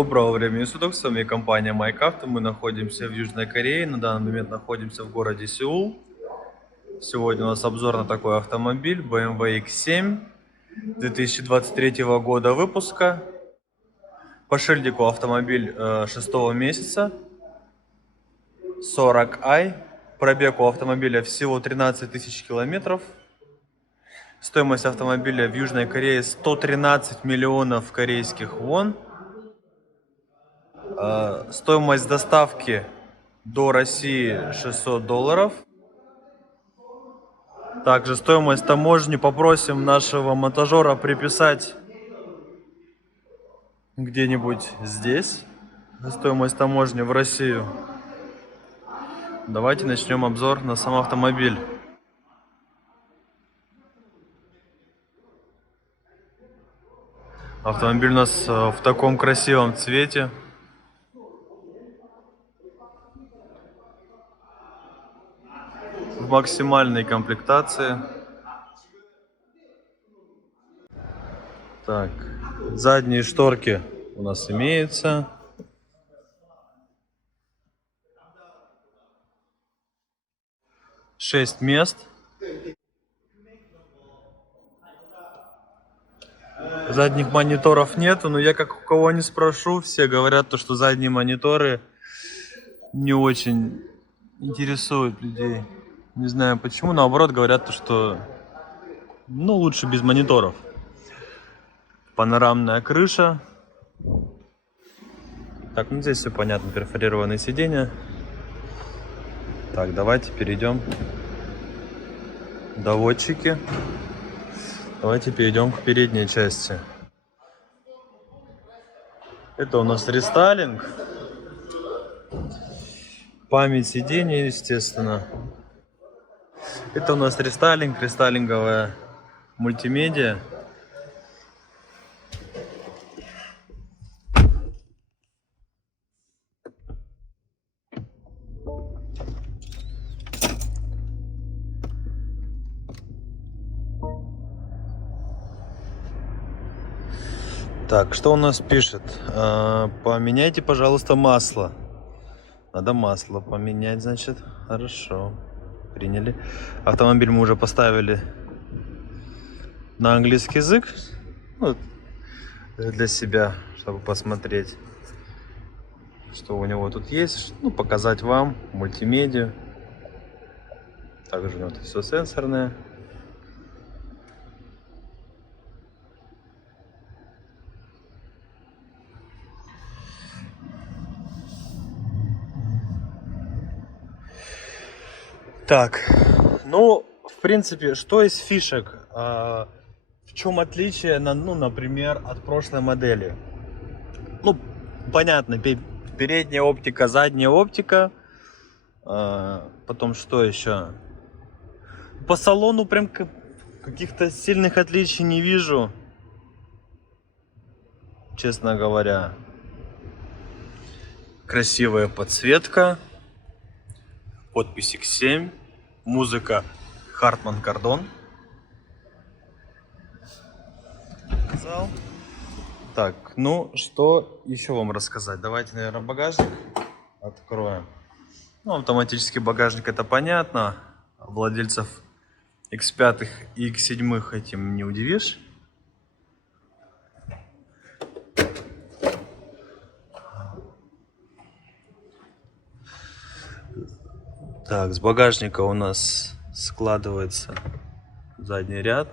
Доброго времени суток, с вами компания Майкавто. Мы находимся в Южной Корее, на данный момент находимся в городе Сеул. Сегодня у нас обзор на такой автомобиль BMW X7 2023 года выпуска. По шильдику автомобиль 6 месяца, 40i. Пробег у автомобиля всего 13 тысяч километров. Стоимость автомобиля в Южной Корее 113 миллионов корейских вон. Стоимость доставки до России $600. Также стоимость таможни попросим нашего монтажера приписать где-нибудь здесь. Стоимость таможни в Россию. Давайте начнем обзор на сам автомобиль. Автомобиль у нас в таком красивом цвете. В максимальной комплектации. Так, задние шторки у нас имеются. Шесть мест. Задних мониторов нету, но я как у кого не спрошу, все говорят, то, что задние мониторы не очень интересуют людей. Не знаю почему, наоборот говорят, то, что лучше без мониторов. Панорамная крыша. Так, здесь все понятно, перфорированные сиденья. Так, давайте перейдем. Доводчики. Давайте перейдем к передней части. Это у нас рестайлинг. Память сидений, естественно. Это у нас рестайлинг, рестайлинговая мультимедиа. Так, что у нас пишет? Поменяйте, пожалуйста, масло. Надо масло поменять, значит. Хорошо. Приняли. Автомобиль мы уже поставили на английский язык. Для себя, чтобы посмотреть, что у него тут есть. Показать вам мультимедиа. Также у нас все сенсорное. Так, в принципе, что из фишек? В чем отличие, например, от прошлой модели? Понятно, передняя оптика, задняя оптика. Потом что еще? По салону прям каких-то сильных отличий не вижу, честно говоря. Красивая подсветка. Подпись X7. Музыка Harman Kardon. Так, что еще вам рассказать? Давайте, наверное, багажник откроем. Автоматический багажник, это понятно. Владельцев X5 и X7 этим не удивишь. Так, с багажника у нас складывается задний ряд.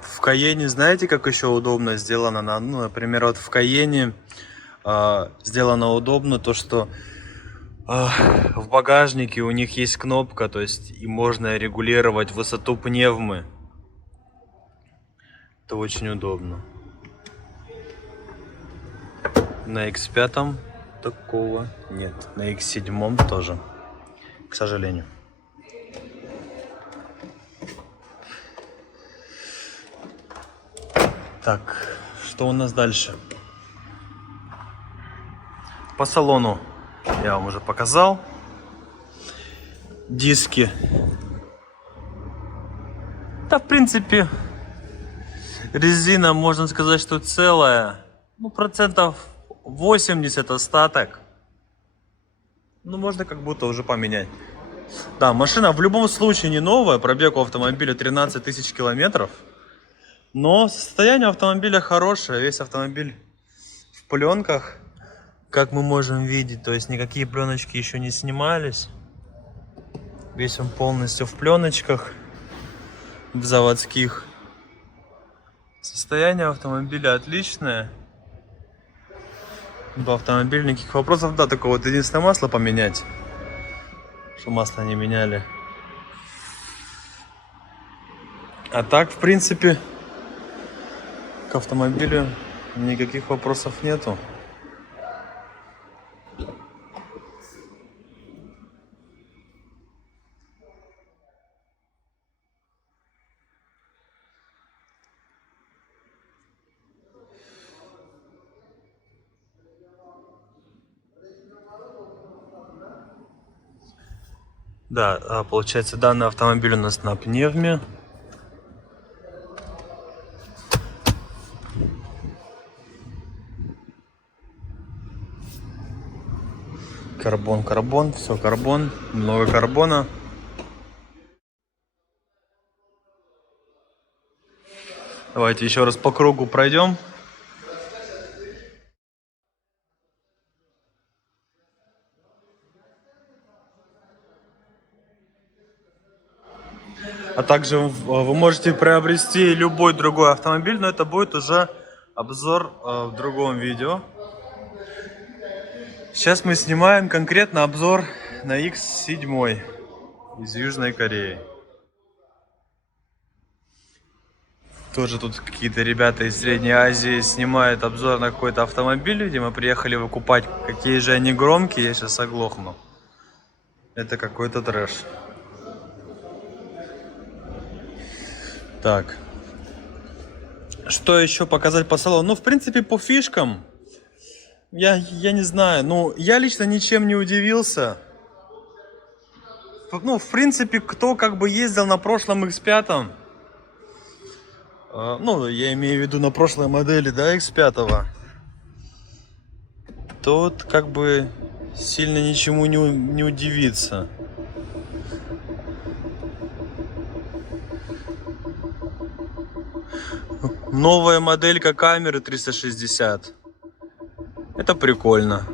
В Каене, знаете, как еще удобно сделано? Например, вот в Каене сделано удобно то, что в багажнике у них есть кнопка, то есть и можно регулировать высоту пневмы. Это очень удобно. На X5 такого нет. На X7 тоже, к сожалению. Так, что у нас дальше? По салону я вам уже показал. диски. Да, в принципе, резина, можно сказать, что целая. Ну, процентов 80 остаток. Ну, можно как будто уже поменять. Да, машина в любом случае не новая. Пробег у автомобиля 13 тысяч километров. Но состояние автомобиля хорошее. Весь автомобиль в пленках, как мы можем видеть. То есть никакие пленочки еще не снимались. Весь он полностью в пленочках, в заводских. Состояние автомобиля отличное. По автомобилю никаких вопросов. Да, только вот единственное масло поменять. Что масло не меняли. А так, в принципе, к автомобилю никаких вопросов нету. Да, получается, данный автомобиль у нас на пневме. Карбон, все карбон, много карбона. Давайте еще раз по кругу пройдем. А также вы можете приобрести любой другой автомобиль, но это будет уже обзор в другом видео. Сейчас мы снимаем конкретно обзор на X7 из Южной Кореи. Тоже тут какие-то ребята из Средней Азии снимают обзор на какой-то автомобиль. Видимо, приехали выкупать. Какие же они громкие, я сейчас оглохну. Это какой-то трэш. Так. Что еще показать по салону? Ну, в принципе, по фишкам. Я не знаю. Ну, я лично ничем не удивился. Ну, в принципе, кто как бы ездил на прошлом X5. Ну, я имею в виду на прошлой модели, да, X5. Тот как бы сильно ничему не удивится. Новая моделька камеры 360. Это прикольно.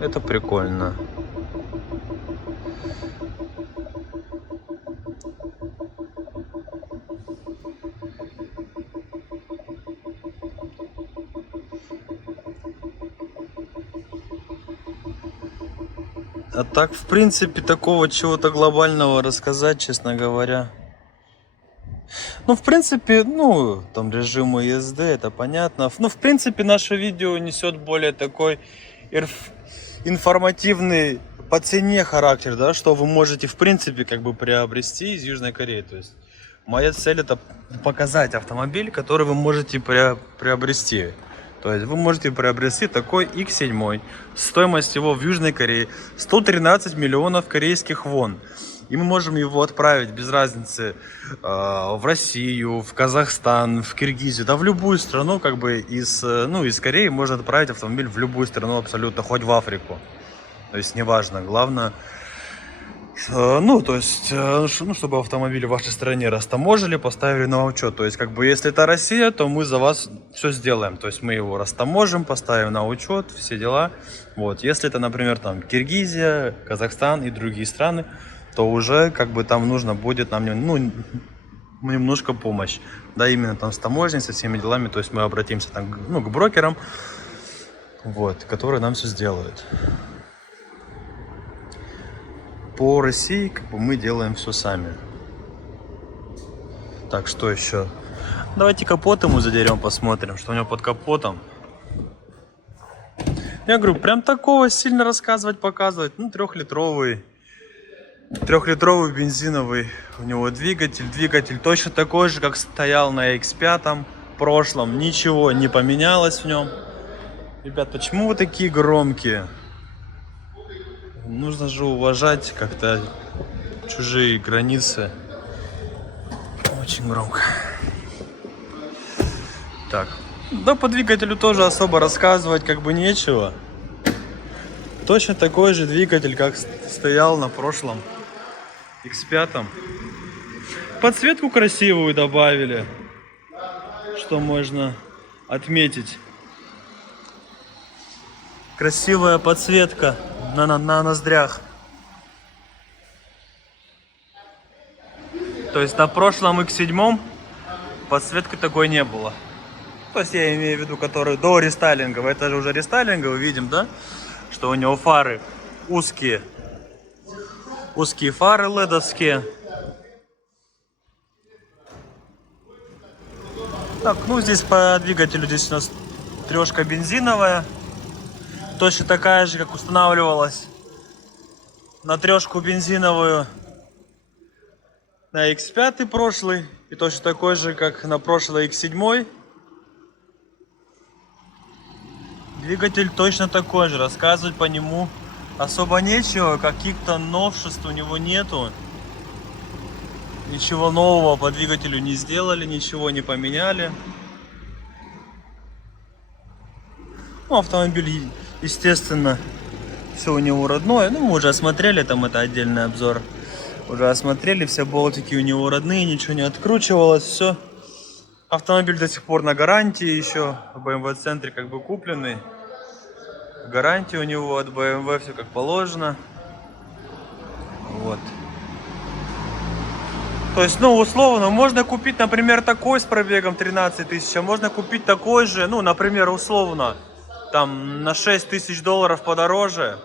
Это прикольно. А так, в принципе, такого чего-то глобального рассказать, честно говоря. Ну, в принципе, ну, там режимы езды, это понятно. Ну, в принципе, наше видео несет более такой информативный по цене характер, да, что вы можете, в принципе, как бы приобрести из Южной Кореи. То есть, моя цель это показать автомобиль, который вы можете приобрести. То есть вы можете приобрести такой X7. Стоимость его в Южной Корее 113 миллионов корейских вон. И мы можем его отправить без разницы в Россию, в Казахстан, в Киргизию, да в любую страну, как бы из Кореи можно отправить автомобиль в любую страну абсолютно, хоть в Африку. То есть неважно, главное, чтобы автомобиль в вашей стране растаможили, поставили на учет. То есть, как бы, если это Россия, то мы за вас все сделаем. То есть, мы его растаможим, поставим на учет, все дела. Вот. Если это, например, там Киргизия, Казахстан и другие страны, то уже, как бы, там нужно будет нам, немножко помощь. Да, именно там с таможней, со всеми делами. То есть, мы обратимся там, к брокерам, вот, которые нам все сделают. По России, как бы, мы делаем все сами. Так, что еще? Давайте капот ему задерем, посмотрим, что у него под капотом. Я говорю, прям такого сильно рассказывать, показывать. Ну, трехлитровый бензиновый у него двигатель. Двигатель точно такой же, как стоял на X5 в прошлом. Ничего не поменялось в нем. Ребят, почему вы такие громкие? Нужно же уважать как-то чужие границы. Очень громко. Так. Да, по двигателю тоже особо рассказывать как бы нечего. Точно такой же двигатель, как стоял на прошлом X5. Подсветку красивую добавили, что можно отметить. Красивая подсветка на ноздрях. То есть на прошлом X7 подсветки такой не было. То есть я имею в виду, который до рестайлингового. Это же уже рестайлинговый, видим, да? Что у него фары узкие. Узкие фары ледовские. Так, ну здесь по двигателю здесь у нас трешка бензиновая. Точно такая же, как устанавливалась на трешку бензиновую на X5 прошлый. И точно такой же, как на прошлый X7. Двигатель точно такой же. Рассказывать по нему особо нечего. Каких-то новшеств у него нету. Ничего нового по двигателю не сделали, ничего не поменяли. Ну, автомобиль, естественно, все у него родное. Ну, мы уже осмотрели, там это отдельный обзор. Уже осмотрели, все болтики у него родные, ничего не откручивалось, все. Автомобиль до сих пор на гарантии еще, в BMW центре как бы купленный. Гарантия у него от BMW, все как положено. Вот. То есть, ну, условно, можно купить, например, такой с пробегом 13 тысяч, а можно купить такой же, ну, например, условно, там, на 6 тысяч долларов подороже,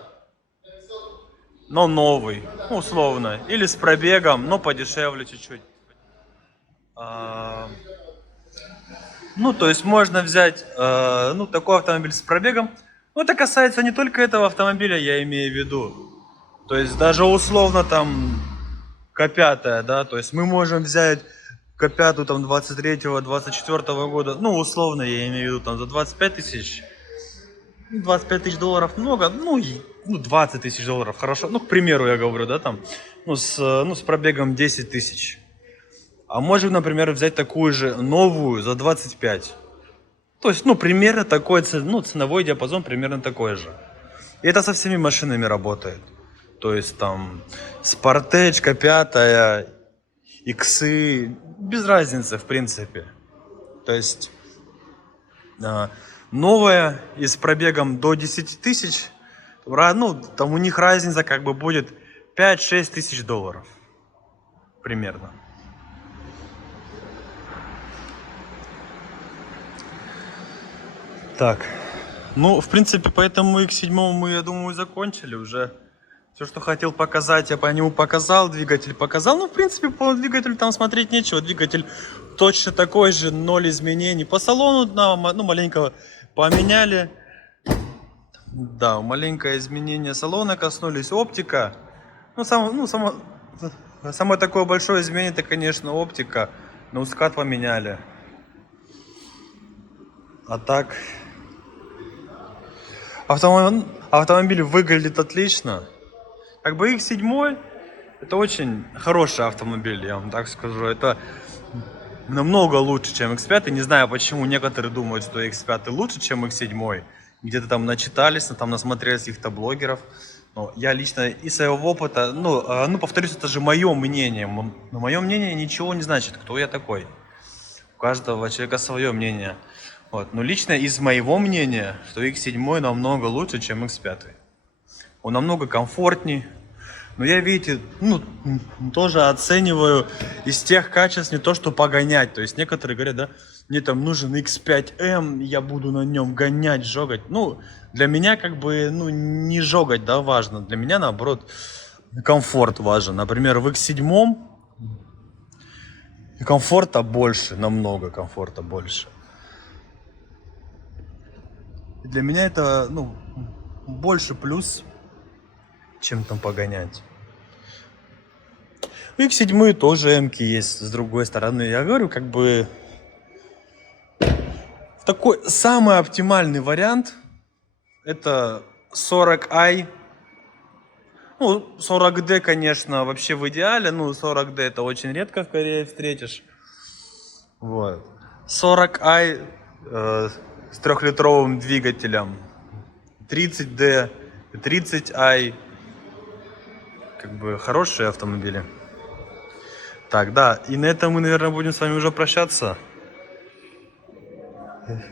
но новый, ну, условно, или с пробегом, но подешевле чуть-чуть. Ну, то есть, можно взять, ну, такой автомобиль с пробегом. Ну, это касается не только этого автомобиля, я имею в виду. То есть, даже условно, там... К5, да, то есть мы можем взять К5 там 23-24 года, ну условно я имею в виду там за 25 тысяч, 25 тысяч долларов много, ну 20 тысяч долларов, хорошо, ну к примеру я говорю, да, там, ну с пробегом 10 тысяч. А можем, например, взять такую же новую за 25. То есть, ну примерно такой, ну ценовой диапазон примерно такой же. И это со всеми машинами работает. То есть там Sportage, К5, иксы, без разницы в принципе. То есть новая и с пробегом до 10 тысяч, ну там у них разница как бы будет 5-6 тысяч долларов. Примерно. Так, ну в принципе по этому X7 мы, я думаю, закончили уже. Все, что хотел показать, я по нему показал, двигатель показал. Ну, в принципе, по двигателю там смотреть нечего. Двигатель точно такой же, 0 изменений. По салону, ну, маленько поменяли. Да, маленькое изменение салона коснулись. Оптика. Ну, самое такое большое изменение, это, конечно, оптика. Но скат поменяли. А так... Автомобиль выглядит отлично. Как бы X7 это очень хороший автомобиль, я вам так скажу. Это намного лучше, чем X5. Не знаю, почему некоторые думают, что X5 лучше, чем X7. Где-то там начитались, там насмотрелись каких-то блогеров. Но я лично из своего опыта, ну, повторюсь, это же мое мнение. Но мое мнение ничего не значит, кто я такой. У каждого человека свое мнение. Вот. Но лично из моего мнения, что X7 намного лучше, чем X5. Он намного комфортней. Но я, видите, ну, тоже оцениваю из тех качеств не то, что погонять. То есть некоторые говорят, да, мне там нужен X5M, я буду на нем гонять, жогать. Ну, для меня как бы, ну, не жогать, да, важно. Для меня, наоборот, комфорт важен. Например, в X7 комфорта больше, намного комфорта больше. И для меня это, ну, больше плюс, чем там погонять. У X7 тоже М-ки есть, с другой стороны. Я говорю, как бы такой самый оптимальный вариант Это 40i. Ну, 40D, конечно, вообще в идеале. Ну, 40D это очень редко в Корее встретишь. Вот. 40i с 3-литровым двигателем. 30D, 30i. Как бы хорошие автомобили. Так, да, и на этом мы, наверное, будем с вами уже прощаться.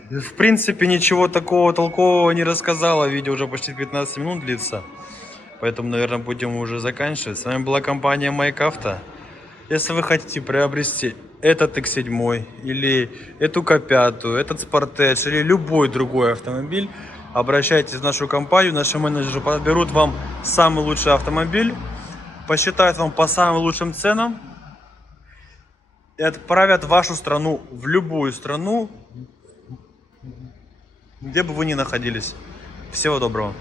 В принципе, ничего такого толкового не рассказала. Видео уже почти 15 минут длится. Поэтому, наверное, будем уже заканчивать. С вами была компания MikeAuto. Если вы хотите приобрести этот X7 или эту K5, этот Sportage или любой другой автомобиль, обращайтесь в нашу компанию. Наши менеджеры подберут вам самый лучший автомобиль, посчитают вам по самым лучшим ценам и отправят вашу страну в любую страну, где бы вы ни находились. Всего доброго.